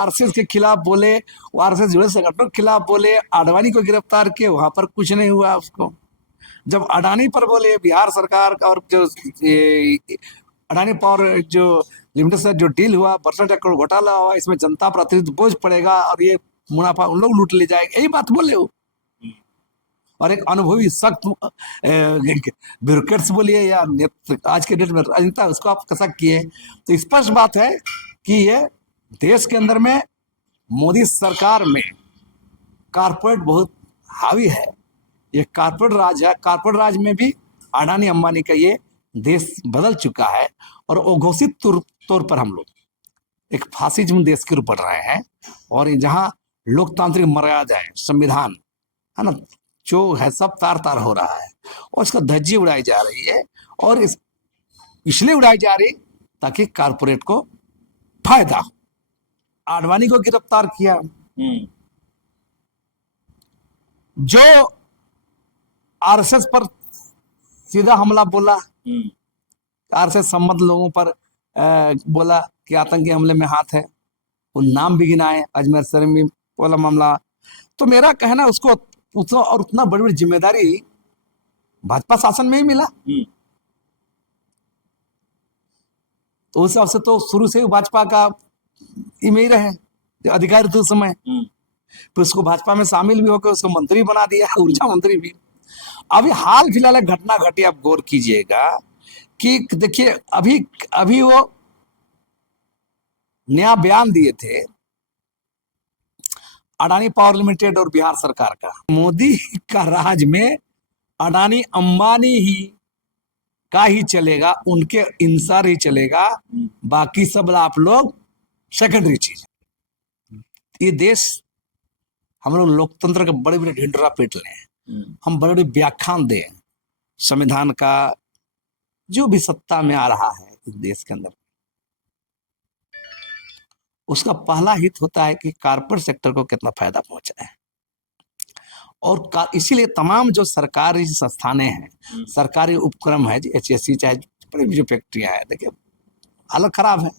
RSS के खिलाफ बोले, वो आरएसएस जुड़े संगठनों के खिलाफ बोले, आडवाणी को गिरफ्तार किए, वहां पर कुछ नहीं हुआ उसको। जब अडानी पर बोले, बिहार सरकार का और जो अडानी पावर जो लिमिटेड से जो डील हुआ, 62 करोड़ घोटाला हुआ, इसमें जनता पर अतिरिक्त बोझ पड़ेगा और ये मुनाफा उन लोग लूट ले जाएंगे, यही बात बोले वो। और एक अनुभवी सख्त ब्यूरोक्रेट्स बोलिए या आज के डेट में राजनेता, उसको आप कसक किए, तो स्पष्ट बात है कि ये देश के अंदर में मोदी सरकार में कारपोरेट बहुत हावी है। ये कारपोरेट राज है। कारपोरेट राज में भी अडानी अंबानी का ये देश बदल चुका है और अघोषित तौर पर हम लोग एक फासिज्म देश के रूप बढ़ रहे हैं। और जहां लोकतांत्रिक मर्यादाएं, संविधान है ना, जो है सब तार तार हो रहा है और इसका धज्जी उड़ाई जा रही है। और इसलिए उड़ाई जा रही ताकि कारपोरेट को फायदा हो। आडवाणी को गिरफ्तार किया, जो आरएसएस पर सीधा हमला बोला, आरएसएस संबंध लोगों पर बोला कि आतंकी हमले में हाथ है, वो नाम भी गिनाए, अजमेर शरीफ में वाला मामला। तो मेरा कहना उसको उतना बड़ी बड़ी जिम्मेदारी भाजपा शासन में ही मिला। तो उस हिसाब से तो शुरू से ही भाजपा का इमेज रहे अधिकारी थे उस समय। फिर उसको भाजपा में शामिल भी होकर उसको मंत्री बना दिया, ऊर्जा मंत्री भी। अभी हाल फिलहाल एक घटना घटी, आप गौर कीजिएगा कि देखिए अभी वो नया बयान दिए थे अडानी पावर लिमिटेड और बिहार सरकार का। मोदी का राज में अडानी अंबानी ही का ही चलेगा, उनके इंसार ही चलेगा, बाकी सब आप लोग सेकेंडरी चीज। ये देश हम लोग लोकतंत्र के बड़े बड़े ढिंढोरा पीट लें, हम बड़े बड़े व्याख्यान दें संविधान का, जो भी सत्ता में आ रहा है इस देश के अंदर, उसका पहला हित होता है कि कारपोरेट सेक्टर को कितना फायदा पहुंचा है। और इसीलिए तमाम जो सरकारी संस्थानें हैं, सरकारी उपक्रम है, एचएससी चाहे बड़ी जो फैक्ट्रियां हैं, देखिए हालत खराब है।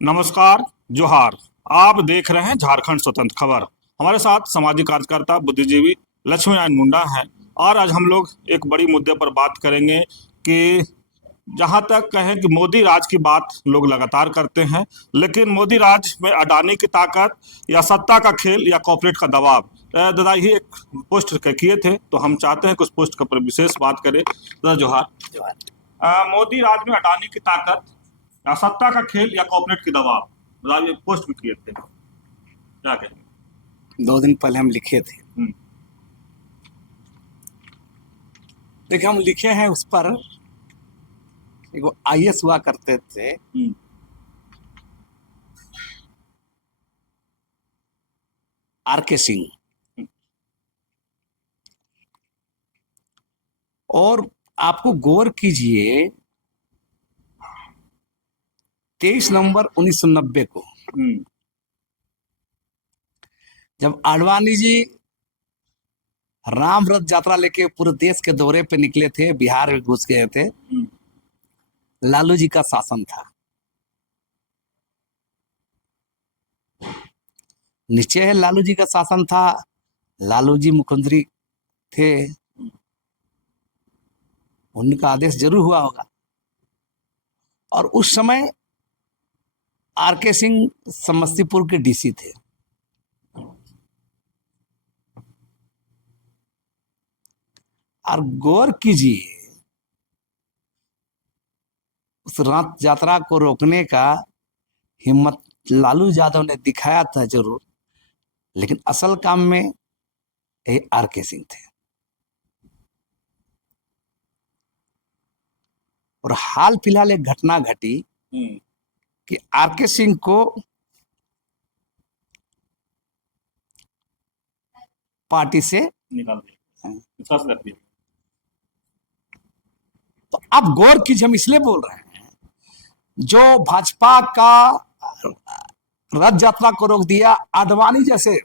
नमस्कार, जोहार। आप देख रहे हैं झारखंड स्वतंत्र खबर। हमारे साथ सामाजिक कार्यकर्ता बुद्धिजीवी लक्ष्मी नारायण मुंडा हैं और आज हम लोग एक बड़ी मुद्दे पर बात करेंगे कि जहां तक कहें कि मोदी राज की बात लोग लगातार करते हैं, लेकिन मोदी राज में अडानी की ताकत या सत्ता का खेल या कॉर्पोरेट का दबाव। दादा ही एक पोस्ट किए थे, तो हम चाहते हैं कि उस पोस्ट पर विशेष बात करें। दादा जोहार। मोदी राज में अडानी की ताकत या सत्ता का खेल या कॉर्पोरेट की दबाव, ये पोस्ट भी किए थे, क्या कहेंगे? 2 दिन पहले हम लिखे थे। देखिए हम लिखे हैं उस पर, एक आईएएस हुआ करते थे, आरके सिंह, और आपको गौर कीजिए 23 नवंबर 1990 को जब आडवाणी जी राम रथ यात्रा लेके पूरे देश के दौरे पे निकले थे, बिहार में घुस गए थे, लालू जी का शासन था। नीचे है लालू जी का शासन था, लालू जी मुख्यमंत्री थे, उनका आदेश जरूर हुआ होगा। और उस समय आरके सिंह समस्तीपुर के डीसी थे। और गौर कीजिए उस रथ यात्रा को रोकने का हिम्मत लालू यादव ने दिखाया था जरूर, लेकिन असल काम में ये आरके सिंह थे। और हाल फिलहाल एक घटना घटी कि आरके सिंह को पार्टी से निकाल दिया। तो आप गौर कीजिए, हम इसलिए बोल रहे हैं, जो भाजपा का रथ यात्रा को रोक दिया, आडवाणी जैसे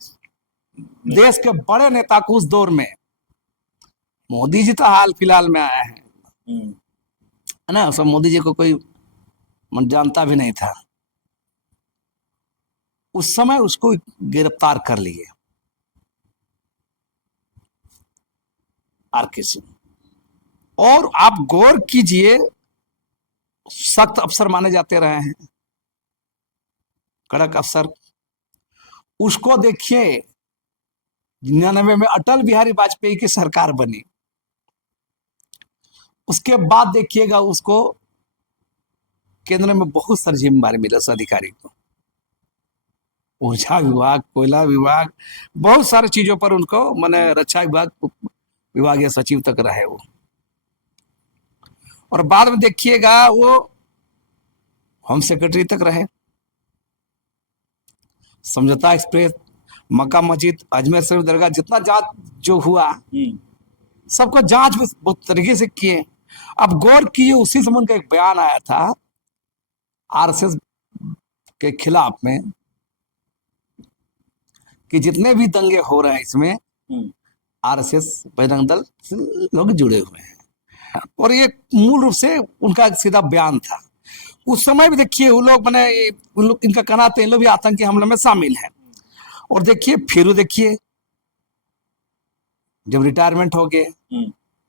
देश के बड़े नेता को उस दौर में, मोदी जी तो हाल फिलहाल में आया है ना, सब मोदी जी को कोई जानता भी नहीं था। उस समय उसको गिरफ्तार कर लिए आरके सिंह, और आप गौर कीजिए, सख्त अफसर माने जाते रहे हैं, कड़क अफसर। उसको देखिए 99 में अटल बिहारी वाजपेयी की सरकार बनी, उसके बाद देखिएगा उसको केंद्र में बहुत सारी जिम्मेदारी मिली उस अधिकारी को, ऊर्जा विभाग, कोयला विभाग, बहुत सारी चीजों पर उनको, माने रक्षा विभागीय सचिव तक रहे वो। और बाद में देखिएगा वो होम सेक्रेटरी तक रहे। समझौता एक्सप्रेस, मक्का मस्जिद, अजमेर शरीफ दरगाह, जितना जांच जो हुआ सबको जांच भी बहुत तरीके से किए। अब गौर किए, उसी समय उनका एक बयान आया था आरएसएस के खिलाफ में कि जितने भी दंगे हो रहे हैं इसमें आरएसएस बजरंग दल से लोग जुड़े हुए हैं, और ये मूल रूप से उनका सीधा बयान था। उस समय भी देखिए वो लोग मैंने उन लोग, इनका कहना था इन लोग भी आतंकी हमले में शामिल हैं। और देखिए फिर देखिए जब रिटायरमेंट हो गए,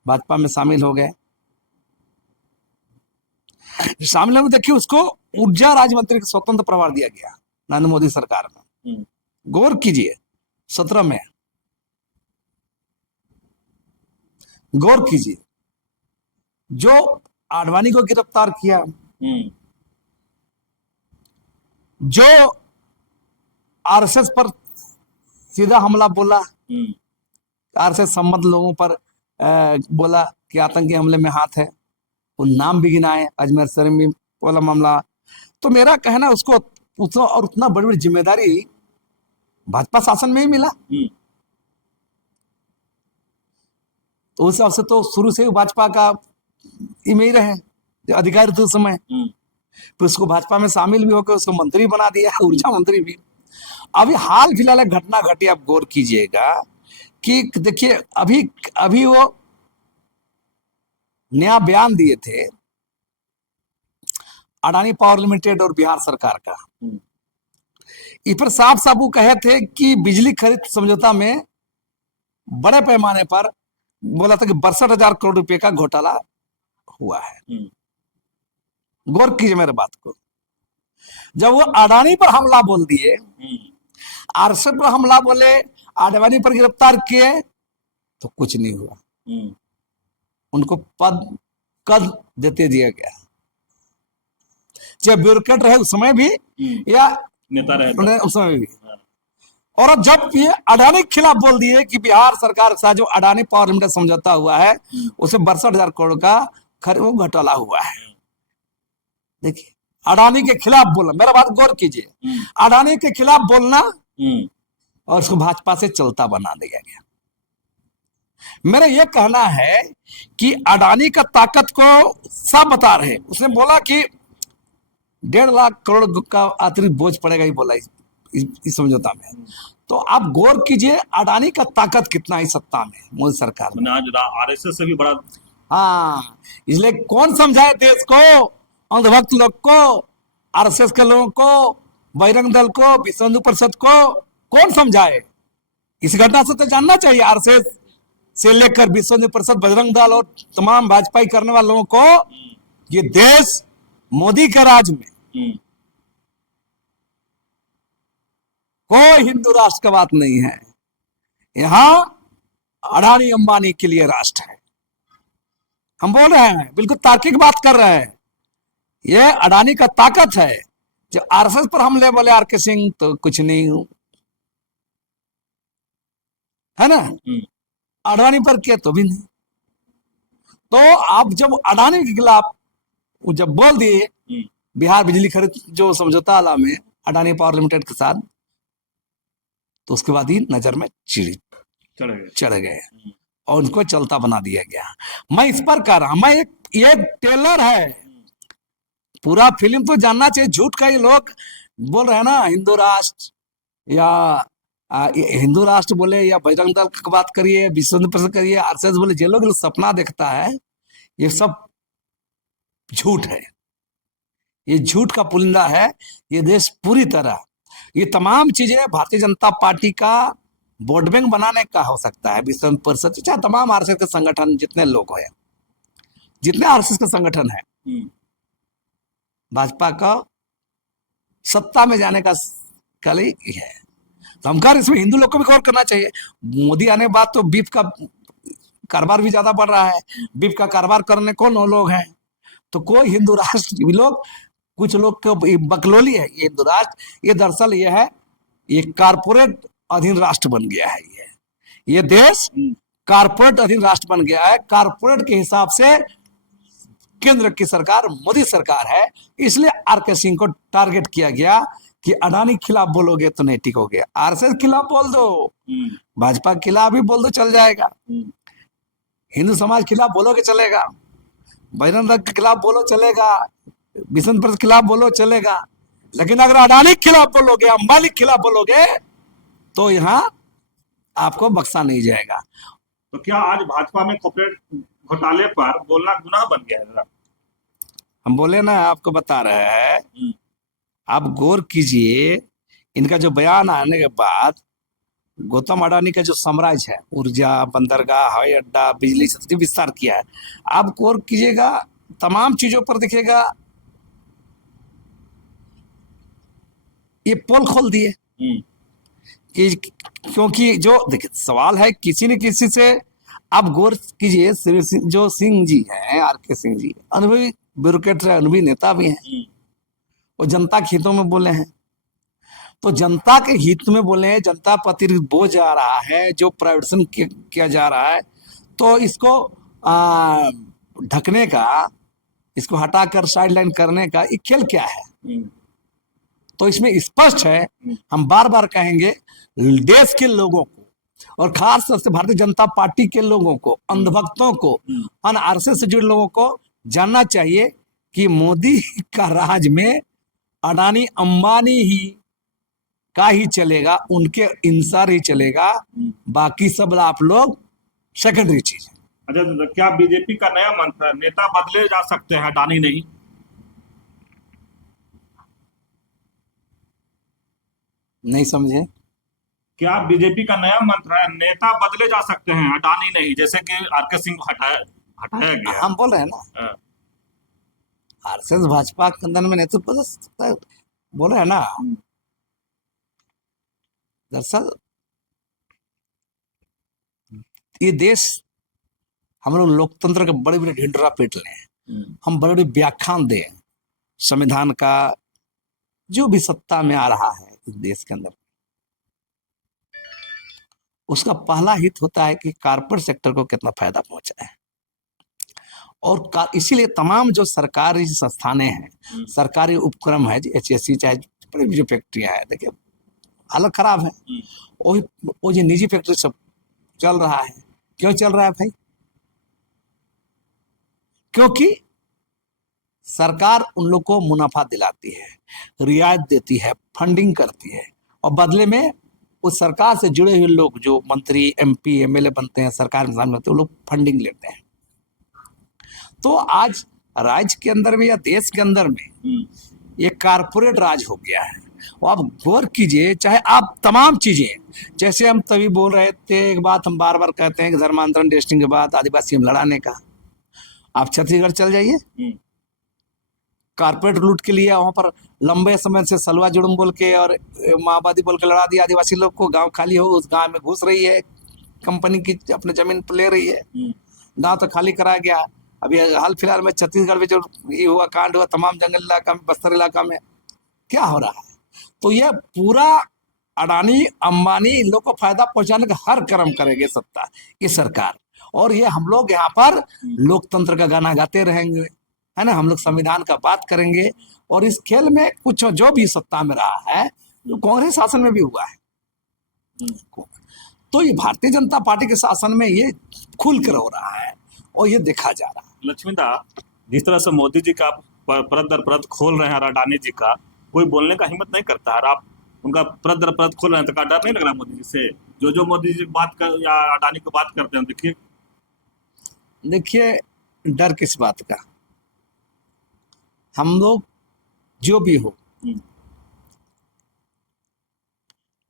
भाजपा में शामिल हो गए, शामिल होकर देखिए उसको ऊर्जा राज्य मंत्री का स्वतंत्र प्रभार दिया गया नरेंद्र मोदी सरकार में। गौर कीजिए 17 में, गौर कीजिए, जो आडवाणी को गिरफ्तार किया, जो आरएसएस पर सीधा हमला बोला, आरएसएस संबंध लोगों पर बोला कि आतंकी हमले में हाथ है, उन नाम भी गिनाए, अजमेर शरीफ में वाला मामला। तो मेरा कहना उसको उतना और उतना बड़ी बड़ी जिम्मेदारी भाजपा शासन में ही मिला। तो उस हिसाब से तो शुरू से ही भाजपा का इमेज रहे अधिकारी थे उस समय, फिर उसको भाजपा में शामिल भी होकर उसको मंत्री बना दिया, ऊर्जा मंत्री भी। अभी हाल फिलहाल एक घटना घटी, आप गौर कीजिएगा कि देखिए अभी वो नया बयान दिए थे अडानी पावर लिमिटेड और बिहार सरकार का। इस पर साफ साफ वो कहे थे कि बिजली खरीद समझौता में बड़े पैमाने पर बोला था कि 62,000 करोड़ रुपए का घोटाला हुआ है। गौर कीजिए मेरे बात को, जब वो अडानी पर हमला बोल दिए, आरएसएस पर हमला बोले, आडवाणी पर गिरफ्तार किए, तो कुछ नहीं हुआ। उनको कद देते दिया गया, चाहे ब्यूरोक्रेट रहे उस समय भी या नेता रहे उस समय भी। और जब ये अडानी के खिलाफ बोल दिए कि बिहार सरकार के साथ जो अडानी पावर लिमिटेड समझौता हुआ है उसे 62,000 करोड़ का वो घोटाला हुआ है। देखिए अडानी के खिलाफ बोलना, मेरा बात गौर कीजिए, अडानी के खिलाफ बोलना और उसको भाजपा से चलता बना दिया गया। मेरा यह कहना है कि अडानी का ताकत को सब बता रहे। उसने बोला कि 1.5 लाख करोड़ का अतिरिक्त बोझ पड़ेगा, ही बोला इस समझौता में। तो आप गौर कीजिए अडानी का ताकत कितना है सत्ता में, मोदी सरकार में। आज आरएसएस से भी बड़ा। हाँ, इसलिए कौन समझाए देश को, अंधभक्त लोग को, आरएसएस के लोगों को, बजरंग दल को, विश्व हिंदू परिषद को कौन समझाए? इस घटना से तो जानना चाहिए आरएसएस से लेकर विश्व हिंदू परिषद, बजरंग दल और तमाम भाजपाई करने वाले लोगों को, ये देश मोदी के राज में कोई हिंदू राष्ट्र का बात नहीं है। यहां अडानी अंबानी के लिए राष्ट्र है। हम बोल रहे हैं, बिल्कुल तार्किक बात कर रहे हैं। यह अडानी का ताकत है। जो आरएसएस पर हमले बोले आरके सिंह, तो कुछ नहीं हूं, है ना, अडानी पर किया तो भी नहीं। तो आप जब अडानी के खिलाफ जब बोल दिए बिहार बिजली खरीद जो समझौता आला में अडानी पावर लिमिटेड के साथ, तो उसके बाद ही नजर में चढ़ गए और उनको चलता बना दिया गया। मैं इस पर कह रहा हूं, मैं ये टेलर है, पूरा फिल्म तो जानना चाहिए। झूठ का ये लोग बोल रहे हैं ना हिंदू राष्ट्र या ये हिंदू राष्ट्र बोले या बजरंग दल की बात करिए, विश्व हिंदू परिषद करिए, आरएसएस बोले, जो लोग सपना देखता है ये सब झूठ है, ये झूठ का पुलिंदा है। ये देश पूरी तरह, ये तमाम चीजें भारतीय जनता पार्टी का वोट बैंक बनाने का हो सकता है। विश्व हिंदू परिषद चाहे तमाम आरएसएस के संगठन, जितने लोग हैं, जितने आरएसएस के संगठन है, भाजपा का सत्ता में जाने का कल ही है। तो हम कह रहे इसमें हिंदू लोग को भी गौर करना चाहिए। मोदी आने के बाद तो बीफ का कारोबार भी ज्यादा बढ़ रहा है। बीफ का कारोबार करने कौन लोग हैं? तो कोई हिंदू राष्ट्र लोग, कुछ लोग को बकलोली है ये हिंदू राष्ट्र। ये दरअसल ये है, ये कारपोरेट अधीन राष्ट्र बन गया है। ये देश कारपोरेट अधीन राष्ट्र बन गया है। कारपोरेट के हिसाब से केंद्र की सरकार मोदी सरकार है, इसलिए आरके सिंह को टारगेट किया गया कि अडानी खिलाफ बोलोगे तो नहीं टिकोगे, आरएसएस खिलाफ बोल दो, भाजपा के खिलाफ भी बोल दो चल जाएगा, हिंदू समाज खिलाफ बोलोगे चलेगा, बजरंग दल के खिलाफ बोलो चलेगा, विश्व हिंदू परिषद के खिलाफ बोलो चलेगा, लेकिन अगर अडानी के खिलाफ बोलोगे, अंबानी के खिलाफ बोलोगे तो यहाँ आपको बख्शा नहीं जाएगा। तो क्या आज भाजपा में कॉर्पोरेट घोटाले पर बोलना गुनाह बन गया है? हम बोले ना, आपको बता रहे हैं, आप गौर कीजिए, इनका जो बयान आने के बाद गौतम अडानी का जो साम्राज्य है, ऊर्जा, बंदरगाह, हवाई अड्डा, बिजली से विस्तार किया है, आप गौर कीजिएगा, तमाम चीजों पर दिखेगा ये पोल खोल दिए कि, क्योंकि जो देखिए सवाल है किसी न किसी से, आप गौर कीजिए, जो सिंह जी हैं, आरके सिंह जी अनुभवी ब्यूरोक्रेट है, अनुभवी नेता भी हैं, वो जनता के हितों में बोले हैं। तो जनता के हित में बोले हैं, जनता पर अतिरिक्त बोझ आ रहा है, जो प्राइवेटाइजेशन किया जा रहा है, तो इसको ढकने का, इसको हटाकर साइडलाइन करने का ये खेल क्या है? तो इसमें स्पष्ट है, हम बार बार कहेंगे, देश के लोगों को और खास तौर से भारतीय जनता पार्टी के लोगों को, अंधभक्तों को, आरएसएस से जुड़े लोगों को जानना चाहिए कि मोदी का राज में अडानी अंबानी ही का ही चलेगा, उनके इंसार ही चलेगा, बाकी सब आप लोग सेकेंडरी चीज है। अच्छा, तो क्या बीजेपी का नया मंत्र है, नेता बदले जा सकते हैं, अडानी नहीं? नहीं समझे? क्या बीजेपी का नया मंत्र है, नेता बदले जा सकते हैं, अडानी नहीं, जैसे कि आरके सिंह को हटाया गया? हम बोल रहे हैं ना, आरएसएस भाजपा के अंदर में नेतृत्व बदल सकता है, बोल रहे हैं ना। दरअसल ये देश, हम लोग लोकतंत्र के बड़े बड़े ढिंढोरा पीट लें, हम बड़े बड़े व्याख्यान दें संविधान का, जो भी सत्ता में आ रहा है इस देश के अंदर, उसका पहला हित होता है कि कारपोरेट सेक्टर को कितना फायदा पहुंचा है। और इसीलिए तमाम जो सरकारी संस्थानें हैं, सरकारी उपक्रम है, एचएससी चाहे बड़ी जो फैक्ट्रियां हैं, देखिए हालत खराब है, वो जो निजी फैक्ट्री सब चल रहा है। क्यों चल रहा है भाई? क्योंकि सरकार उन लोग को मुनाफा दिलाती है, रियायत देती है, फंडिंग करती है, और बदले में उस सरकार से जुड़े हुए लोग जो मंत्री, एमपी, एमएलए बनते हैं, सरकार में शामिल होते हैं, वो लोग फंडिंग लेते हैं। तो आज राज्य के अंदर में या देश के अंदर में ये कारपोरेट राज हो गया है। और आप गौर कीजिए, चाहे आप तमाम चीजें, जैसे हम तभी बोल रहे थे, एक बात हम बार बार कहते हैं कि धर्मांतरण टेस्टिंग के बाद आदिवासी हम लड़ाने का, आप छत्तीसगढ़ चल जाइए, कारपोरेट लूट के लिए वहां पर लंबे समय से सलवा जुड़म बोल के और माओवादी बोल के लड़ा दिया आदिवासी लोग को। गांव खाली हो, उस गांव में घुस रही है कंपनी की, अपने जमीन पर ले रही है, गांव तो खाली कराया गया। अभी हाल फिलहाल में छत्तीसगढ़ में जो ये हुआ, कांड हुआ, तमाम जंगल इलाका में, बस्तर इलाका में क्या हो रहा है? तो यह पूरा अडानी अंबानी इन लोग को फायदा पहुंचाने का हर कर्म करेगी सत्ता, ये सरकार। और ये हम लोग यहाँ पर लोकतंत्र का गाना गाते रहेंगे, है ना, हम लोग संविधान का बात करेंगे। और इस खेल में कुछ जो भी सत्ता में रहा है, जो कांग्रेस शासन में भी हुआ है, तो ये भारतीय जनता पार्टी के शासन में ये खुल कर हो रहा है और ये देखा जा रहा है। लक्ष्मीदा, जिस तरह से मोदी जी का परत दर परत खोल रहे हैं, अडानी जी का, कोई बोलने का हिम्मत नहीं करता है। आप उनका परत दर परत खोल रहे हैं, तो क्या डर नहीं लग रहा मोदी जी से? जो मोदी जी बात कर या अडानी को बात करते हैं, देखिए। देखिए, डर किस बात का? हम लोग जो भी हो,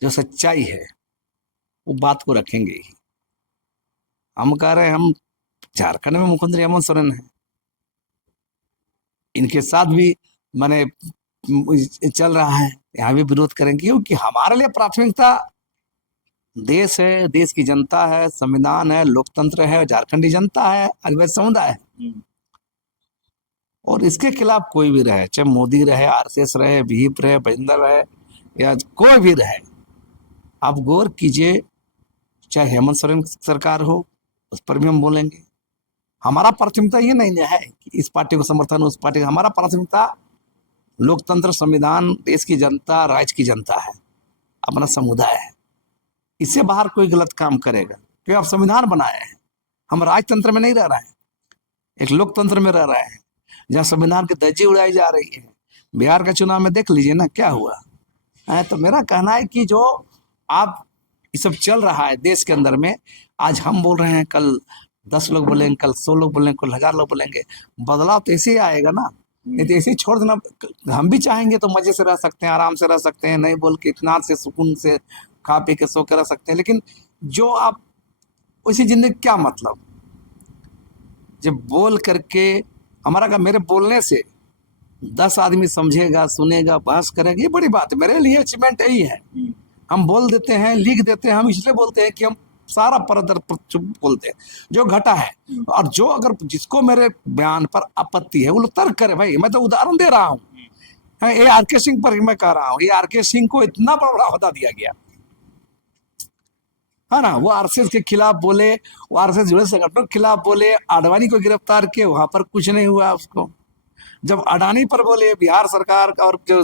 जो सच्चाई है वो बात को रखेंगे ही। हम कह रहे हैं, हम झारखंड में मुख्यमंत्री हेमंत सोरेन है, इनके साथ भी मैंने चल रहा है, यहाँ भी विरोध करेंगे, क्योंकि हमारे लिए प्राथमिकता देश है, देश की जनता है, संविधान है, लोकतंत्र है, झारखंडी जनता है, आदिवासी समुदाय है। और इसके खिलाफ कोई भी रहे, चाहे मोदी रहे, आरएसएस रहे, विहिप रहे, बजिंदर रहे, या कोई भी रहे, आप गौर कीजिए, चाहे हेमंत सोरेन सरकार हो, उस पर भी हम बोलेंगे। हमारा प्राथमिकता ये नहीं है कि इस पार्टी को समर्थन, उस पार्टी का। हमारा प्राथमिकता लोकतंत्र, संविधान, देश की जनता, राज्य की जनता है, अपना समुदाय है। इससे बाहर कोई गलत काम करेगा, क्योंकि आप संविधान बनाए हैं, हम राजतंत्र में नहीं रह रहे हैं, एक लोकतंत्र में रह रहे हैं, जहाँ संविधान की धज्जी उड़ाई जा रही है। बिहार का चुनाव में देख लीजिए ना क्या हुआ है। तो मेरा कहना है कि जो आप ये सब चल रहा है देश के अंदर में, आज हम बोल रहे हैं, कल 10 लोग बोलेंगे, कल 100 लोग बोलेंगे, कल 1000 लोग बोलेंगे। बदलाव तो ऐसे ही आएगा ना, नहीं तो ऐसे ही छोड़ देना। हम भी चाहेंगे तो मजे से रह सकते हैं, आराम से रह सकते हैं, नहीं बोल के इतना से सुकून से खा पी के सो के रह सकते हैं। लेकिन जो आप उसी जिंदगी क्या मतलब, जब बोल करके हमारा का मेरे बोलने से 10 आदमी समझेगा, सुनेगा, बहस करेगा, ये बड़ी बात है। मेरे लिए अचीवमेंट यही है। हम बोल देते हैं, लिख देते हैं, हम इसलिए बोलते हैं कि हम सारा परदर पर चुप बोलते हैं जो घटा है। और जो अगर जिसको मेरे बयान पर आपत्ति है वो लोग तर्क करे। भाई मैं तो उदाहरण दे रहा हूँ, ये आर.के. सिंह पर मैं कह रहा हूँ, ये आर.के. सिंह को इतना बड़ा ओहदा दिया गया है ना, वो आरएसएस के खिलाफ बोले, वो आरएसएस जुड़े संगठनों के खिलाफ बोले, आडवाणी को गिरफ्तार किए, वहां पर कुछ नहीं हुआ उसको। जब अडानी पर बोले, बिहार सरकार का और जो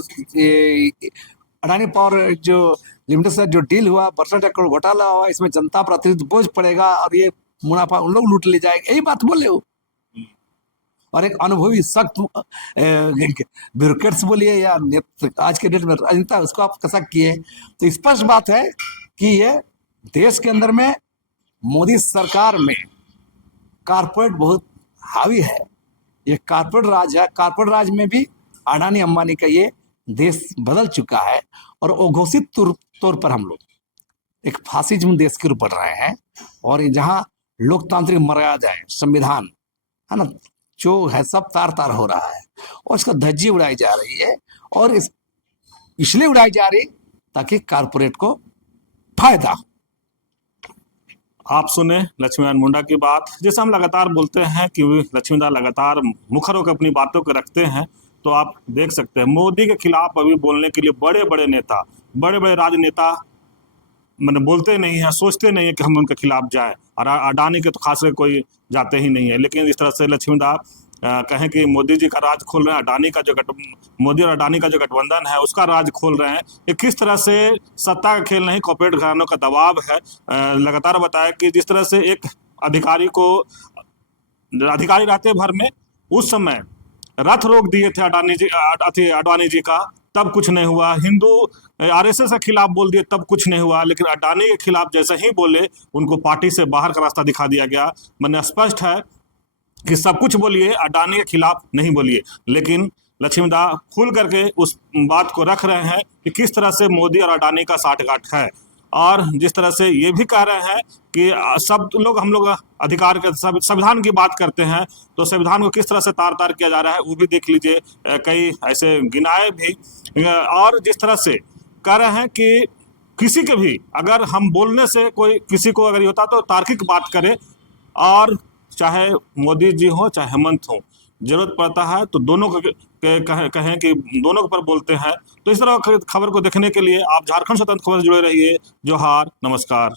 अडानी पावर जो लिमिटेड से जो डील हुआ, 62 करोड़ घोटाला हुआ, इसमें जनता पर अतिरिक्त बोझ पड़ेगा और ये मुनाफा उन लोग लूट ले जाएंगे, यही बात बोले वो। और एक अनुभवी सख्त ब्यूरोक्रेट्स बोलिए या आज के डेट में राजनेता, उसको आप कसक किए, तो स्पष्ट बात है कि ये देश के अंदर में मोदी सरकार में कारपोरेट बहुत हावी है। ये कारपोरेट राज है। कारपोरेट राज में भी अडानी अंबानी का ये देश बदल चुका है। और अघोषित तौर पर हम लोग एक फासिज्म देश के रूप बढ़ रहे हैं। और जहाँ लोकतांत्रिक मर्यादाएं, संविधान है ना, जो है सब तार तार हो रहा है और इसका धज्जी उड़ाई जा रही है। और इसलिए उड़ाई जा रही ताकि कारपोरेट को फायदा हो। आप सुने लक्ष्मीनारायण मुंडा की बात। जैसे हम लगातार बोलते हैं कि लक्ष्मीनारायण लगातार मुखर होकर अपनी बातों को रखते हैं, तो आप देख सकते हैं मोदी के खिलाफ अभी बोलने के लिए बड़े बड़े नेता, बड़े बड़े राजनेता मैंने बोलते नहीं है, सोचते नहीं है कि हम उनके खिलाफ जाए। और अडानी के तो खास कर कोई जाते ही नहीं है। लेकिन इस तरह से लक्ष्मीनारायण कहें कि मोदी जी का राज खोल रहे हैं, अडानी का जो मोदी और अडानी का जो गठबंधन है उसका राज खोल रहे हैं। ये किस तरह से सत्ता का खेल नहीं, कॉर्पोरेट घरानों का दबाव है। लगातार बताया कि जिस तरह से एक अधिकारी रहते भर में उस समय रथ रोक दिए थे अडवाणी जी का, तब कुछ नहीं हुआ। हिंदू आरएसएस के खिलाफ बोल दिए, तब कुछ नहीं हुआ। लेकिन अडानी के खिलाफ जैसे ही बोले, उनको पार्टी से बाहर का रास्ता दिखा दिया गया। मैंने स्पष्ट है कि सब कुछ बोलिए, अडानी के खिलाफ नहीं बोलिए। लेकिन लक्ष्मीनारायण खुल करके उस बात को रख रहे हैं कि किस तरह से मोदी और अडानी का साठगांठ है। और जिस तरह से ये भी कह रहे हैं कि सब लोग, हम लोग अधिकार के संविधान की बात करते हैं, तो संविधान को किस तरह से तार तार किया जा रहा है वो भी देख लीजिए। कई ऐसे गिनाए भी। और जिस तरह से कह रहे हैं कि किसी के भी अगर हम बोलने से कोई किसी को अगर ये होता तो तार्किक बात करे। और चाहे मोदी जी हो चाहे हेमंत हो, जरूरत पड़ता है तो दोनों को कहें कि दोनों पर बोलते हैं। तो इस तरह खबर को देखने के लिए आप झारखंड स्वतंत्र खबर से जुड़े रहिए। जोहार, नमस्कार।